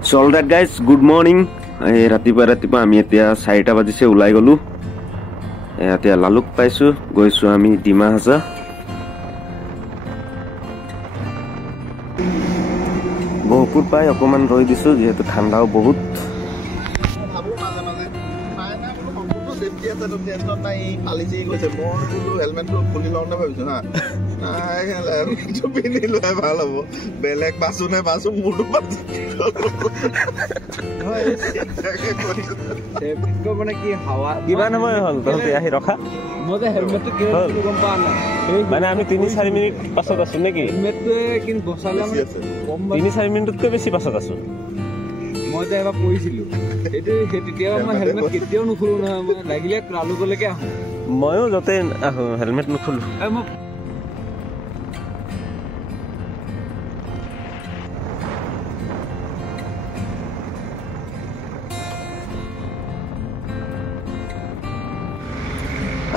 So all that guys, good morning. ৰাতিপুৱা আমি এতিয়া 4টা বাজিছে ওলাই গলো। এতিয়া লালুক পাইছো, গৈছো আমি ডিমা হাজা। বহুপুৰ পাই অকমান ৰৈ দিছো যেহেতু ঠাণ্ডাও বহুত। বেলেগ বাছু নে বাছু মোৰটো মানে কি হাৱা কিমান সময় হ'ল তহঁতে আহি ৰখা? মই যে হেলমেটটো কি গম পোৱা নাই মানে আমি 3-4 মিনিট পাছত আছো নেকি? হেলমেটটোৱে কিন্তু বচালে মানে 3-4 মিনিটতকৈ বেছি পাছত আছো। মই যে এবাৰ পৰিছিলো সেইটো তেতিয়া মই হেলমেট কেতিয়াও নুখোলো নহয়। মই লাগিলে লালুকলৈকে আহো, ময়ো য'তে আহো হেলমেট নুখোলো।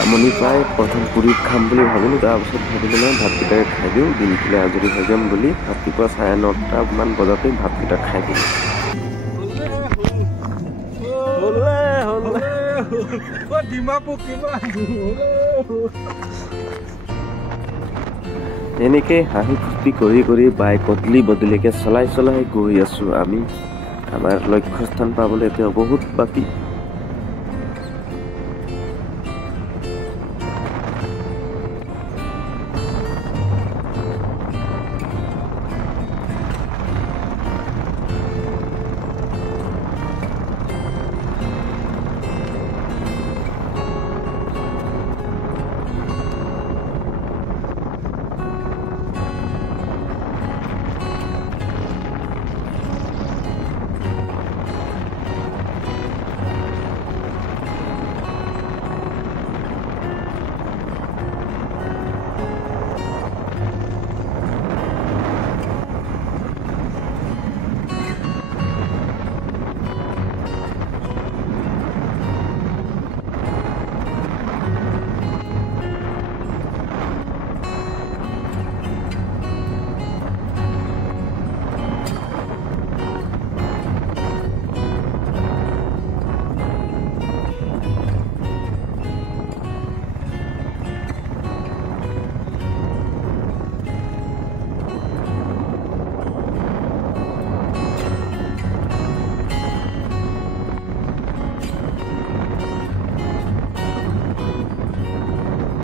আমনি পাই প্ৰথম পুৰি খাম বুলি ভাবিলো, তাৰপিছত ভাবিলো নহয় ভাতকেইটাকে খাই দিওঁ, দিন পেলাই আজৰি হৈ যাম বুলি ৰাতিপুৱা 9:30 মান বজাতে ভাতকেইটা খাই দিলোঁ। এনেকে হাঁহি ফূৰ্তি কৰি বাইক বদলিকে চলাই গৈ আছো আমি। আমাৰ লক্ষ্যস্থান পাবলৈ এতিয়া বহুত বাকী।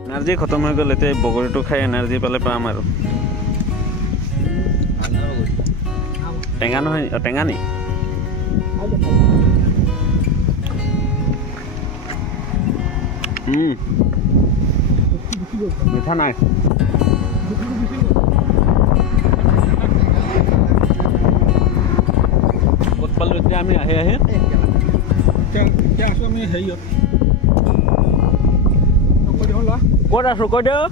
এনাৰ্জি খতম হৈ গ'ল, এতিয়া বগৰীটো খাই এনাৰ্জি পালে পাম আৰু। টেঙা নহয়, টেঙা নি? মিঠা নাই। ক'ত পালো এতিয়া আমি আহি আমি হেৰিয়ত ক'ত আছো কৈ দিয়ক।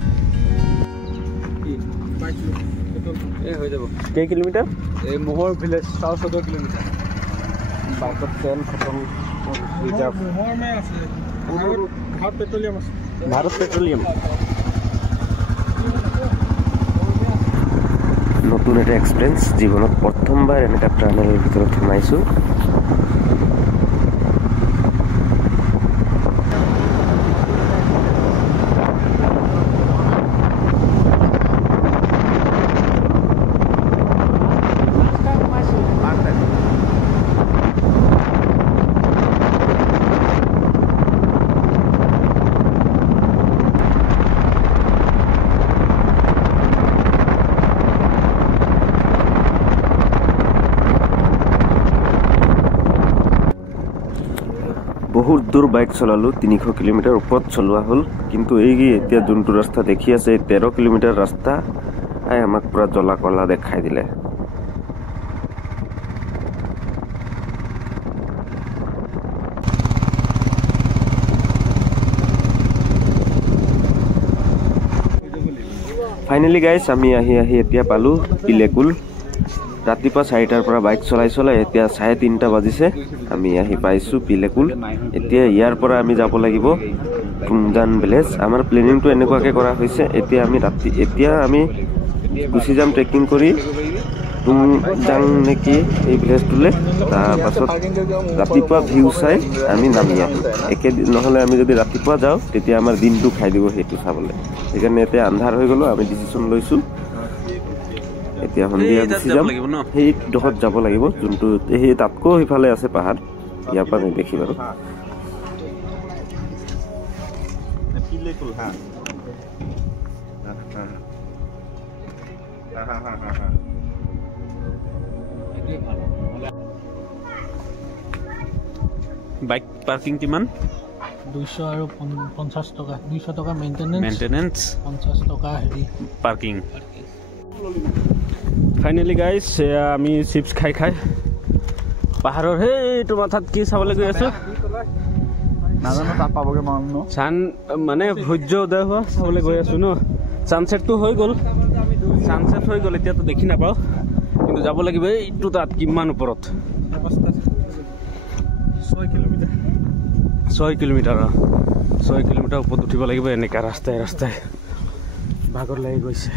হৈ যাব কেই কিলোমিটাৰ? এই মোহৰ ভিলেজ 14 কিলোমিটাৰ। বাইকত তেল খতম। ভাৰত পেট্ৰলিয়াম নতুন এটা এক্সপিৰিয়েঞ্চ জীৱনত, প্ৰথমবাৰ এনেকুৱা ট্ৰানেলৰ ভিতৰত সোমাইছো। বহুত দূৰ বাইক চলালো, 300 কিলোমিটাৰ ওপৰত চলোৱা হ'ল। কিন্তু এই এতিয়া যোনটো ৰাস্তা দেখি আছে 13 কিলোমিটাৰ ৰাস্তা আমাক পুৰা জ্বলা কলা দেখাই দিলে। ফাইনেলি গাইজ আমি আহি এতিয়া পালো পিলেকুল। ৰাতিপুৱা 4টাৰ পৰা বাইক চলাই এতিয়া 3:30 বাজিছে। আমি আহি পাইছো পিলেকুল। এতিয়া ইয়াৰ পৰা আমি যাব লাগিব টুমজান ভিলেজ। আমাৰ প্লেনিংটো এনেকুৱাকে কৰা হৈছে, এতিয়া আমি গুচি যাম ট্ৰেকিং কৰি তুংজাং নেকি এই ভিলেজটোলৈ তাৰপাছত ৰাতিপুৱা ভিউ চাই আমি নামি আহিম একেদিন নহ'লে আমি যদি ৰাতিপুৱা যাওঁ তেতিয়া আমাৰ দিনটো খাই দিব সেইটো চাবলৈ সেইকাৰণে এতিয়া আন্ধাৰ হৈ গ'লো আমি ডিচিশ্যন লৈছোঁ এতিয়া সন্ধিয়া গুচি যাম সেই ডোখৰত যাব লাগিব যোনটো সেই তাতকৈ সিফালে আছে পাহাৰ ইয়াৰ পৰা নেদেখি বাৰু বাইক পাৰ্কিং কিমান 200 আৰু 50 টকা 200 টকা মেইনটেনেন্স 50 টকা হেৰি পাৰ্কিং ফাইনেলি গাইজ আমি চিপছ খাই খাই পাহাৰৰ সেইটো মাথাত কি চাবলৈ গৈ আছো নাজানো তাত পাবগে মানুহ চান মানে সূৰ্য উদয় হোৱা চাবলৈ গৈ আছো ন ছানছেটটো হৈ গ'ল ছানছেট হৈ গ'ল এতিয়াতো দেখি নাপাওঁ কিন্তু যাব লাগিব এইটো তাত কিমান ওপৰত 6 কিলোমিটাৰ ওপৰত উঠিব লাগিব এনেকা ৰাস্তাই ৰাস্তাই ভাগৰ লাগি গৈছে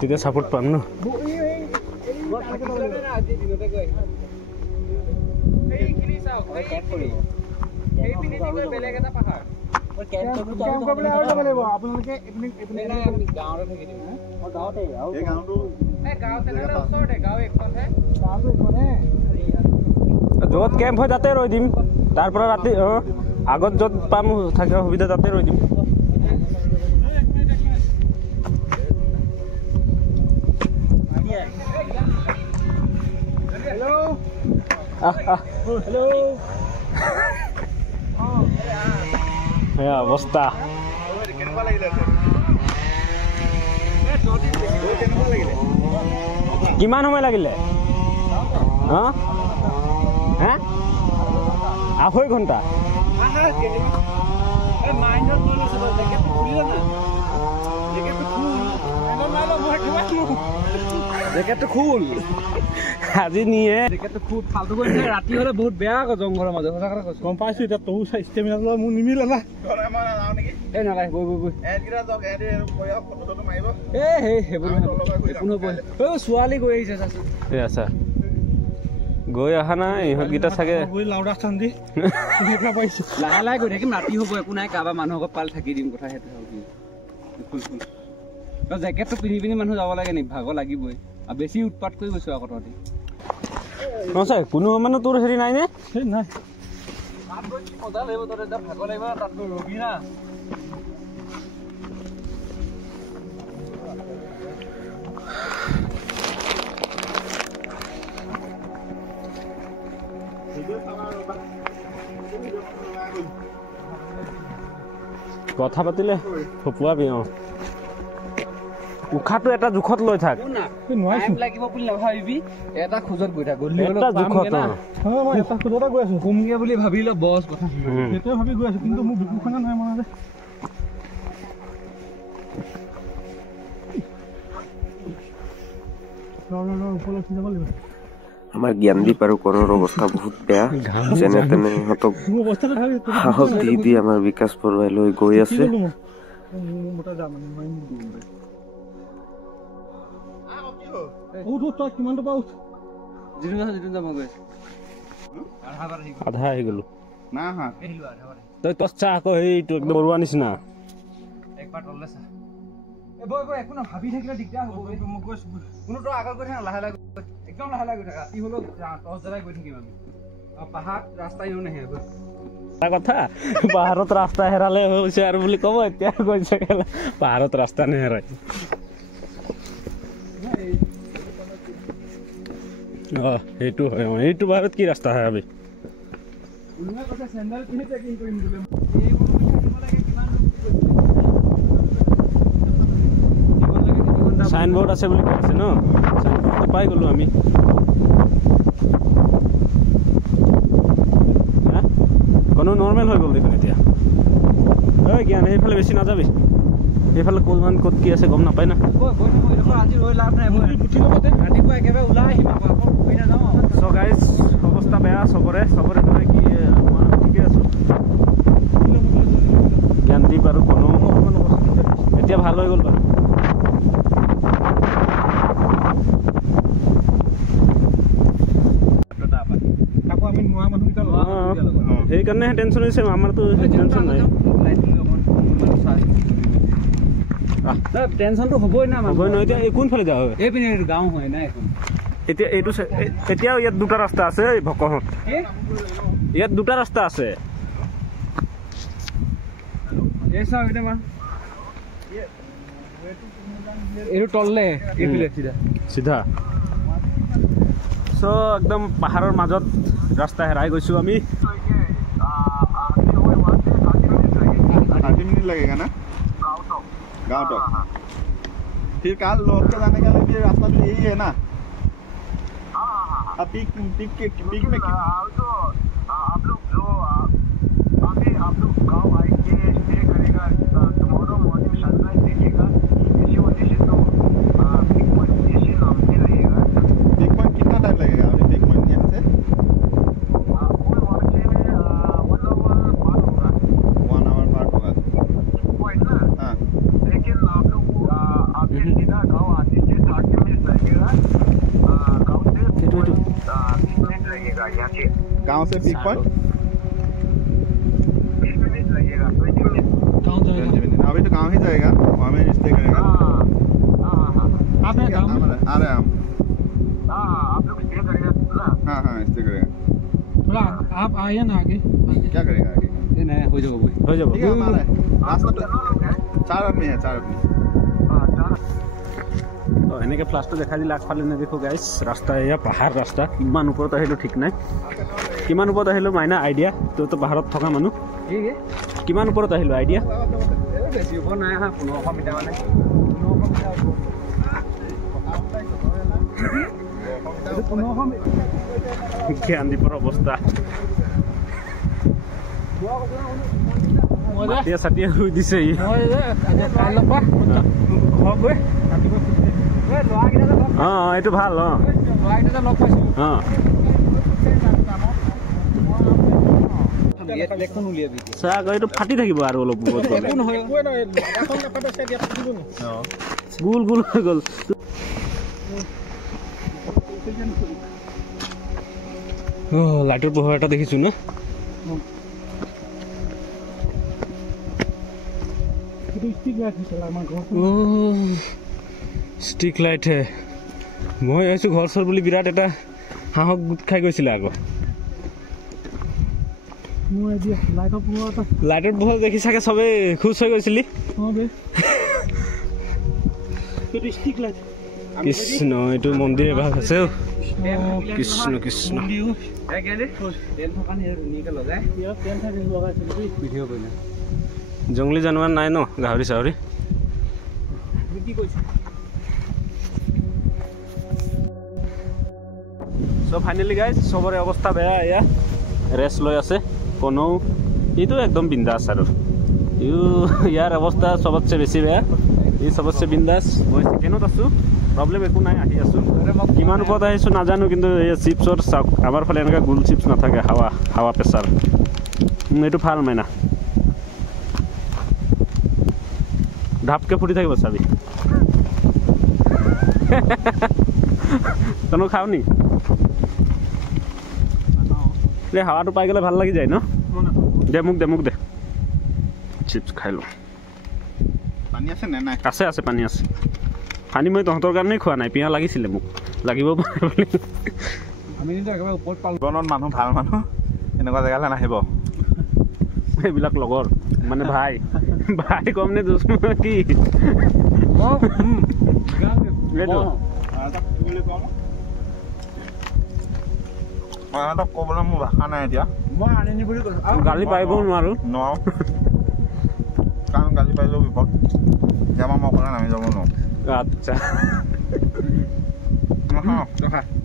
তেতিয়া ছাপোৰ্ট পাম ন য'ত কেম্প হয় তাতে ৰৈ দিম তাৰ পৰা ৰাতি আগত য'ত পাম থকা সুবিধা তাতে ৰৈ দিম অৱস্থা কিমান সময় লাগিলে আঢ়ৈ ঘণ্টা জেকেটটো খুল আজি নিয়ে জেকেটটো খুব ফালতু কৰি ৰাতি হ'লে বহুত বেয়া আকৌ জংঘলৰ মাজত সঁচা কথা কৈছো গম পাইছো এতিয়া তোৰ ষ্টেমিনা মোৰ নিমিলে না এই নালাগে বৈ ছোৱালী গৈ আহিছে আচ্ছা গৈ অহা নাই ইহঁতকেইটা চাগে লাউডা চান্দি লাহে লাহে গৈ থাকিম ৰাতি হ'ব একো নাই কাৰোবাৰ মানুহক পাল থাকি দিম কথা সেইটো জেকেটটো পিন্ধি পিনি মানুহ যাব লাগে নি ভাগৰ লাগিবই আৰু বেছি উৎপাত কৰি গৈছো আকৌ তহঁতি নহয় কোনো মানুহ তোৰ হেৰি নাই নে নাই ভাগৰ লাগিব তাত ৰবি না কথা পাতিলে থপুৱাবি উশাহটো এটা জোখত লৈ থাক লাগিব বুলি নাভাবিবি এটা খোজত গৈ থাক এটা জোখত মই এটা খোজতে গৈ আছো কমগে বুলি ভাবিলে বছ কথা সেইটোৱে ভাবি গৈ আছো কিন্তু মোৰ বুকুখনে নাই মনে যে ওপৰলৈ উঠি যাব লাগিব আমাৰ জ্ঞানদীপ আৰু কৰৰ অৱস্থা বহুত বেয়া যেনে তেনে ইহঁতক সাহস দি দি আমাৰ বিকাশ বৰুৱাই লৈ গৈ আছে আধা আহি গলো তই তচ্ছা আকৌ সেইটো একদম বৰুৱা নিচিনা একো না ভাবি থাকিলে দিগদাৰ হ'ব কোনো তই আগত গৈ থাক লাহে লাহে একদম লাহে লাহে গৈ থাক ৰাতি হ'লেও টৰ্চ জ্বলাই গৈ থাকিম আমি পাহাৰত ৰাস্তা ইও নাহে কথা পাহাৰত ৰাস্তা হেৰালে হৈছে আৰু বুলি ক'ব এতিয়া গৈছে পাহাৰত ৰাস্তা নেহেৰাই সেইটো হয় এইটো পাহাৰত কি ৰাস্তা হেৰাবি চাইনবোৰ্ড আছে বুলি কৈছে ন চাইনবোৰ্ডটো পাই গ'লো আমি কোনো নৰ্মেল হৈ গ'ল দেখোন এতিয়া ঐ জ্ঞান সেইফালে বেছি নাযাবি সেইফালে ক'লমান ক'ত কি আছে গম নাপায় না চ' গাইজ অৱস্থা বেয়া চবৰে নহয় কি ঠিকে আছো জ্ঞানদীপ আৰু কোনো এতিয়া ভাল হৈ গ'ল বাৰু আকৌ আমি নোৱা মানুহকেইটা সেইকাৰণেহে টেনশ্যন হৈছে আমাৰতো টেনশ্যন নাই টেনশ্যনটো হ'বই না হ'বই নহয় এতিয়া কোনফালে যাওঁ এইপিনে গাঁও হয় না এখন এতিয়া এইটো এতিয়াও ইয়াত দুটা ৰাস্তা আছে ভকত ইয়াত দুটা ৰাস্তা আছে এই চাওক এতিয়া মা এইটো তললে এইফালে চিধা চিধা চ' একদম পাহাৰৰ মাজত ৰাস্তা হেৰাই গৈছোঁ আমি 30 मिनट लगेगा ना गाँव तक फिर कल लोग के जाने का भी रास्ता भी यही है ना पीक में आप लोग जो अभी आप लोग गाँव आएंगे स्टे करेगा टुमारो मॉर्निंग सनराइज देखिएगा इसी वजह से तो पिक पॉइंट जैसे हमसे रहेगा पिक पॉइंट कितना टाइम लगेगा अभी पिक पॉइंट यहाँ से गाँव से पिक पॉइंट 20 मिनट लगेगा 20 मिनट अभी तो गाँव ही जाएगा वहाँ में स्टे करेगा आप हैं गाँव में आ रहे हैं हम आप लोग स्टे करेगा हाँ स्टे करेगा थोड़ा आप आइए ना आगे क्या करेगा आगे ये नहीं हो जाओ ठीक है हमारा रास्ता तो 4 आदमी है 4 आदमी এনেকৈ ফ্লাছটো দেখাই দিলে আগফালে নেদেখোঁ গাইছ ৰাস্তা এয়া পাহাৰ ৰাস্তা কিমান ওপৰত আহিলোঁ ঠিক নাই কিমান ওপৰত আহিলোঁ মাইনা আইডিয়া তইতো পাহাৰত থকা মানুহ কিমান ওপৰত আহিলোঁ আইডিয়া বেছি ওপৰত নাই অহা 1500 মিটাৰ মানে 1500 মিটাৰ জ্ঞানদীপৰ অৱস্থা মাটিয়ে চাটিয়ে শুই দিছে ই অঁ এইটো ভাল অঁ অঁ চাহ আকৌ এইটো ফাটি থাকিব আৰু অলপ গোল গোল হৈ গ'ল লাইটৰ পোহৰ এটা দেখিছোঁ ন ষ্টিক লাইট হে মই আহিছোঁ ঘৰ চৰ বুলি বিৰাট এটা হাঁহক গোট খাই গৈছিলে আকৌ লাইটৰ পোহৰ দেখি চাগে চবেই খুচ হৈ গৈছিলি কৃষ্ণ এইটো মন্দিৰ এভাগ আছে কৃষ্ণ কৃষ্ণ জংলী জানোৱাৰ নাই ন গাহৰি চাহৰি চ' ফাইনেলি গাইজ চবৰে অৱস্থা বেয়া এয়া ৰেষ্ট লৈ আছে কোনো এইটো একদম বিন্দাছ আৰু ইয়াৰ অৱস্থা চবতছে বেছি বেয়া ই চবতছে বিন্দাছ মই ছেকেণ্ডত আছোঁ প্ৰব্লেম একো নাই আহি আছোঁ কিমান ওপৰত আহিছোঁ নাজানো কিন্তু এই চিপছৰ চাওক আমাৰ ফালে এনেকুৱা গোল চিপছ নাথাকে হাৱা প্ৰেছাৰ এইটো ভাল মাইনা ঢাপকে ফুটি থাকিব চাবি তনো খাও নি হাৱাটো পাই গ'লে ভাল লাগি যায় ন দে মোক দে চিপছ খাই লওঁ পানী আছে নে নাই আছে আছে পানী আছে পানী মই তহঁতৰ কাৰণেই খোৱা নাই পিঁয়াহ লাগিছিলে মোক লাগিব পাৰে বুলি আমি কিন্তু একেবাৰে ওপৰত পালোঁ জীৱনত মানুহ ভাল মানুহ এনেকুৱা জেগালৈ নাহিব এইবিলাক লগৰ মানে ভাই কম নে দুশ্মন কি সিহঁতক ক'বলৈ মোৰ ভাষা নাই এতিয়া মই আনিনি বুলি কৈছোঁ গালি পাৰিবও নোৱাৰোঁ কাৰণ গালি পাৰিলেও বিপদ এতিয়া মই অকলে নামি যাব নোৱাৰোঁ আচ্ছা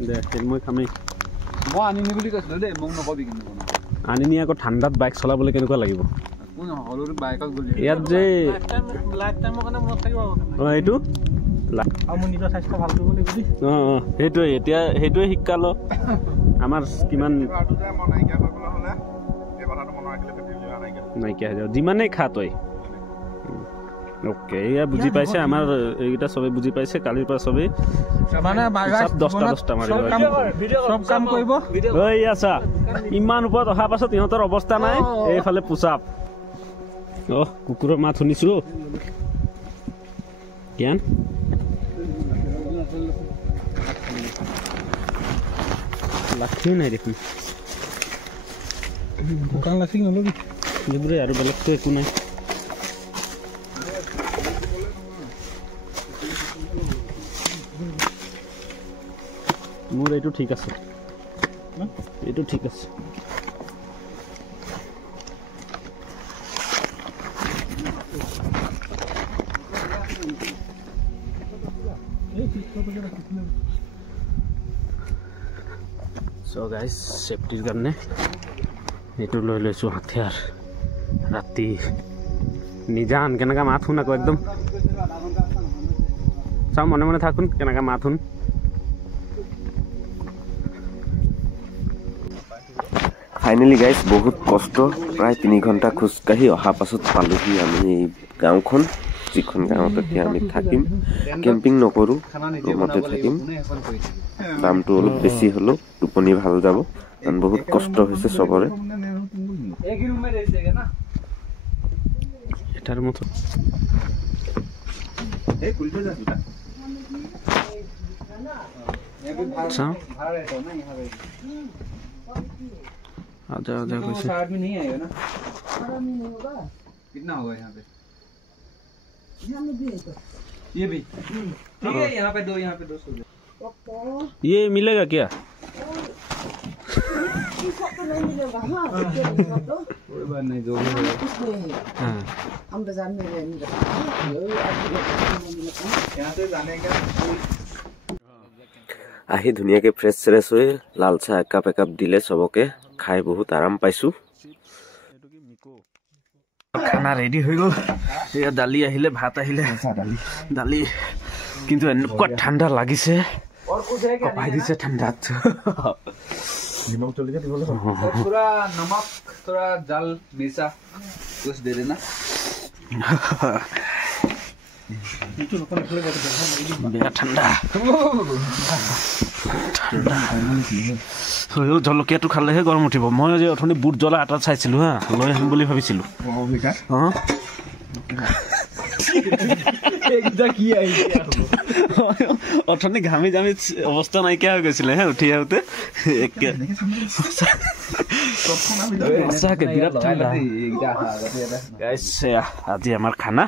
দে মই খামেই মই আনিনি বুলি কৈছিলোঁ দেই মোক নকবি কিন্তু আনিনি আকৌ ঠাণ্ডাত বাইক চলাবলৈ কেনেকুৱা লাগিব বাইকত গ'লি ইয়াত যে অঁ এইটো অঁ সেইটোৱে এতিয়া সেইটোৱে শিকাল আমাৰ কিমান নাইকিয়া হৈ যাব যিমানেই খা তই ওকে এয়া বুজি পাইছে আমাৰ এইকেইটা চবেই বুজি পাইছে কালিৰ পৰা চবেই মানে 10টা মাৰিব সব কাম কৰিব ঐ আছা ইমান ওপৰত অহাৰ পাছত ইহঁতৰ অৱস্থা নাই এইফালে পুচাপ কুকুৰৰ মাত শুনিছো জ্ঞান লাঠিও নাই দেখোন দোকান লাঠি নলবি এইবোৰে আৰু বেলেগতো একো নাই মোৰ এইটো ঠিক আছে এইটো ঠিক আছে So guys, safety karne etu loi loisu hathiar rati nijan kenaka mathun ako ekdom sa mone mone thakun kenaka mathun finally guys বহুত কষ্ট প্ৰায় 3 ঘণ্টা খোজকাঢ়ি অহা পাছত পালোহি আমি গাঁওখন যিখন গাঁৱত এতিয়া আমি থাকিম কেম্পিং নকৰোঁ ৰুমতে থাকিম দামটো অলপ বেছি হ'লেও টোপনি ভাল যাব কাৰণ বহুত কষ্ট হৈছে চবৰে এটাৰ মতো आजा आजा कैसे 7 आदमी नहीं आएगा ना 8 आदमी नहीं होगा कितना होगा यहाँ पे ये भी ठीक है यहाँ पे 2 ये मिलेगा क्या नहीं मिलेगा हाँ कोई बात नहीं जो भी होगा हाँ हम बाजार में रहेंगे यहाँ से जाने का আহি ধুনীয়াকৈ ফ্ৰেছ ফ্ৰেছ হৈ লাল চাহ একাপ দিলে চবকে খাই বহুত আৰাম পাইছোঁ খানা ৰেডি হৈ গ'ল এয়া দালি আহিলে ভাত আহিলে দালি কিন্তু এনেকুৱা ঠাণ্ডা লাগিছে কপাই দিছে ঠাণ্ডাত थोड़ा नमक थोड़ा जल मिर्चा कुछ दे देना বেয়া ঠাণ্ডা জলকীয়াটো খালেহে গৰম উঠিব মই যে অথনি বুট জ্বলা আটাত চাইছিলোঁ হা লৈ আহিম বুলি ভাবিছিলোঁ অথনি ঘামি জামি অৱস্থা নাইকিয়া হৈ গৈছিলে হে উঠি আহোঁতে সঁচাকে বিৰাট ঠাণ্ডা আজি আমাৰ খানা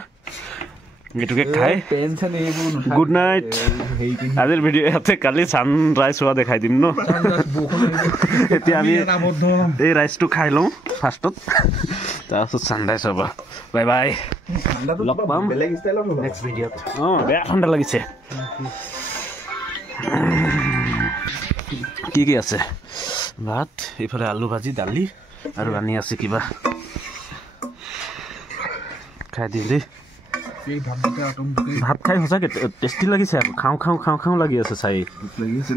এইটোকে খাই গুড নাইট আজিৰ ভিডিঅ' ইয়াতে কালি ছানৰাইজ হোৱা দেখাই দিম ন এতিয়া আমি এই ৰাইচটো খাই লওঁ ফাৰ্ষ্টত তাৰপিছত ছানৰাইজ হ'ব বাই বাই লগ পাম নেক্সট ভিডিঅ'ত বেয়া ঠাণ্ডা লাগিছে কি কি আছে ভাত এইফালে আলু ভাজি দালি আৰু আনি আছে কিবা খাই দিম দেই ভাত খাই সঁচাকে টেষ্টি লাগিছে আকৌ খাওঁ লাগি আছে চাই লাগি আছে